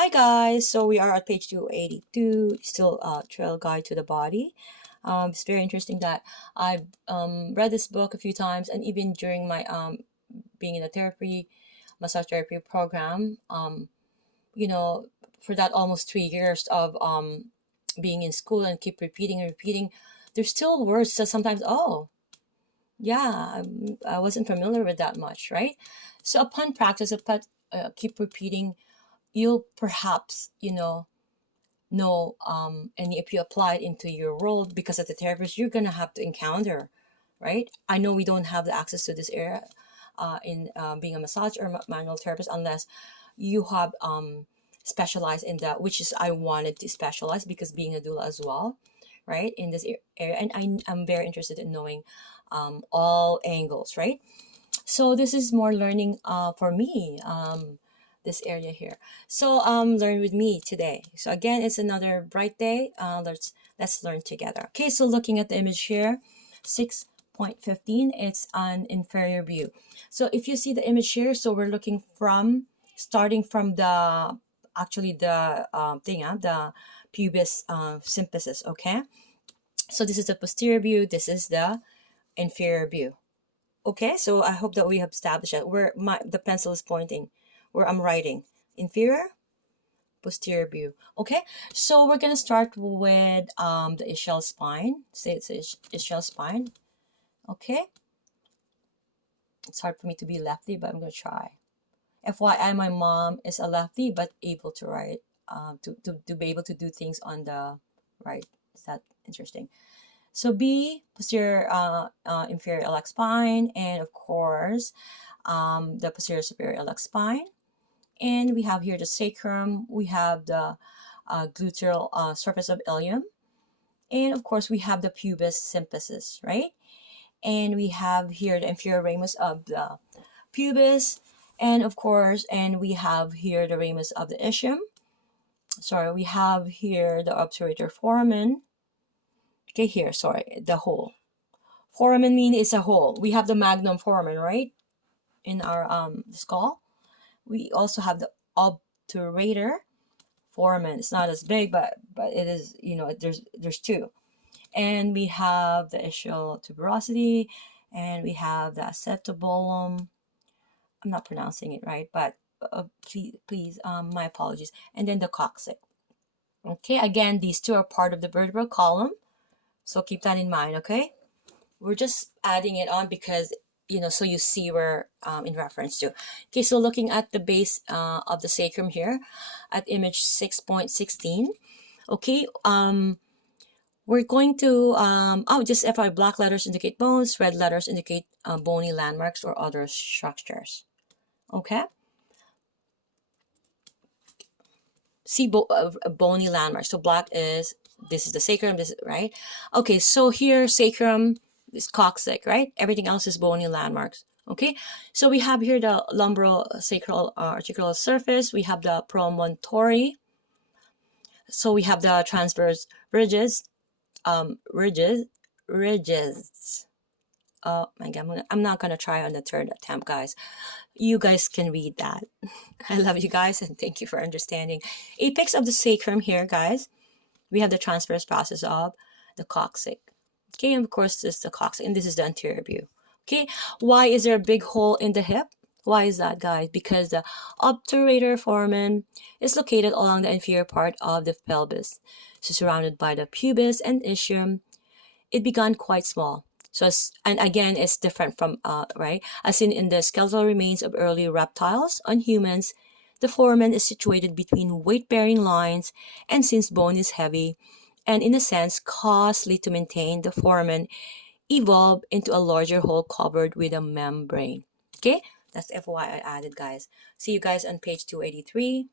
Hi guys, so we are at page 282, still Trail Guide to the Body. It's very interesting that I've read this book a few times, and even during my being in a massage therapy program, you know, for that almost 3 years of being in school and keep repeating and repeating, there's still words that sometimes, oh, yeah, I wasn't familiar with that much, right? So upon practice, keep repeating, you'll perhaps know and if you apply it into your role, because as a therapist you're gonna have to encounter, right? I know we don't have the access to this area in being a massage or manual therapist unless you have specialized in that, which is I wanted to specialize because being a doula as well, right, in this area. And I'm very interested in knowing all angles, right? So this is more learning for me, this area here. So learn with me today. So again, it's another bright day. Let's learn together. Okay, so looking at the image here, 6.15, it's an inferior view. So if you see the image here, so we're looking from starting from the the pubis symphysis. Okay, so this is the posterior view, this is the inferior view. Okay, so I hope that we have established that where the pencil is pointing, where I'm writing. Inferior, posterior view. Okay, so we're gonna start with the ischial spine. Say it's ischial spine. Okay, it's hard for me to be lefty, but I'm gonna try. FYI, my mom is a lefty, but able to write, to be able to do things on the right. Is that interesting? So B, posterior inferior iliac spine, and of course, the posterior superior iliac spine. And we have here the sacrum, we have the gluteal surface of ilium, and of course we have the pubis symphysis, right? And we have here the inferior ramus of the pubis, and of course, and we have here the ramus of the ischium. Sorry, we have here the obturator foramen. Okay, here, sorry, the hole. Foramen means it's a hole. We have the magnum foramen, right, in our skull. We also have the obturator foramen. It's not as big, but it is, there's two. And we have the ischial tuberosity, and we have the acetabulum. I'm not pronouncing it right, but please, my apologies. And then the coccyx. Okay, again, these two are part of the vertebral column, so keep that in mind. Okay, we're just adding it on because so you see where in reference to. Okay, so looking at the base of the sacrum here at image 6.16. Okay, we're going to just FYI, black letters indicate bones, red letters indicate bony landmarks or other structures. Okay, see bony landmarks. So black is, this is the sacrum, this is right. Okay, so here sacrum is coccyx, right? Everything else is bony landmarks. Okay, so we have here the lumbosacral articular surface. We have the promontory. So we have the transverse ridges. Ridges. Oh my God, I'm not gonna try on the third attempt, guys. You guys can read that. I love you guys and thank you for understanding. Apex of the sacrum here, guys. We have the transverse process of the coccyx. Okay, and of course this is the coccyx, and this is the anterior view. Okay, why is there a big hole in the hip? Why is that, guys? Because the obturator foramen is located along the inferior part of the pelvis. So surrounded by the pubis and ischium, it began quite small. So, and again, it's different from, right? As seen in the skeletal remains of early reptiles, on humans, the foramen is situated between weight-bearing lines, and since bone is heavy, and in a sense, costly to maintain, the foramen evolved into a larger hole covered with a membrane. Okay? That's FYI added, guys. See you guys on page 283.